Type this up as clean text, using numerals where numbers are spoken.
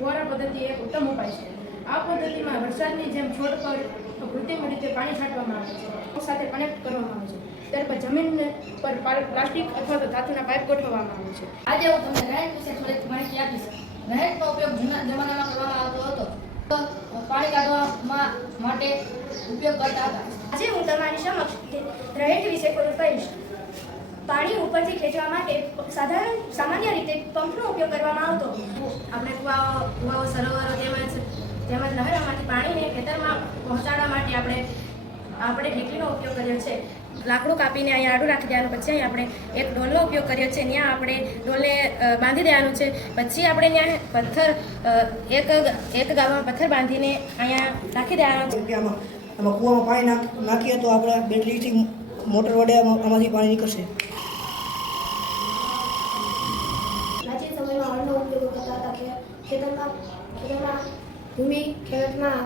ફુવારા પદ્ધતિ એક ઉત્તમ ઉપાય છે। આ પદ્ધતિમાં વરસાદની જેમ છોડ પર કૃત્રિમ રીતે પાણી છાંટવામાં આવે છે, સાથે કનેક્ટ કરવામાં આવે છે। ત્યારબાદ જમીન પર પ્લાસ્ટિક અથવા તો ધાતુના પાઇપ ગોઠવવામાં આવે છે। આજે હું તમને રહેણ વિશે થોડીક માહિતી આપીશ। રહેણનો ઉપયોગ જૂના જમાનામાં કરવામાં આવતો હતો, પાણી કાઢવા માટે ઉપયોગ કરતા હતા। આજે હું તમારી સમક્ષ રહેણ વિશે થોડું કહીશ। પાણી ઉપરથી ખેંચવા માટે સામાન્ય રીતે પંપનો ઉપયોગ કરવામાં આવતો। આપણે કુવાઓ સરોવરો તેમજ નહેરોમાંથી પાણીને ખેતરમાં પહોંચાડવા માટે આપણે ઢેકીનો ઉપયોગ કર્યો છે। લાકડું કાપીને અહીંયા આડું રાખી દેવાનું, પછી અહીં આપણે એક ડોલનો ઉપયોગ કર્યો છે, ત્યાં આપણે ડોલને બાંધી દેવાનું છે। પછી આપણે ત્યાં પથ્થર એક ગાળામાં પથ્થર બાંધીને અહીંયા રાખી દેવાનો છે। આમાં કૂવામાં પાણી નાખીએ તો આપણે બેટરીથી મોટર વડે આમાંથી પાણી નીકળશે। પ્રાચીન સમયમાં હળનો ઉપયોગ કરતા હતા। ખેતરમાં ભૂમિ ખેડૂતમાં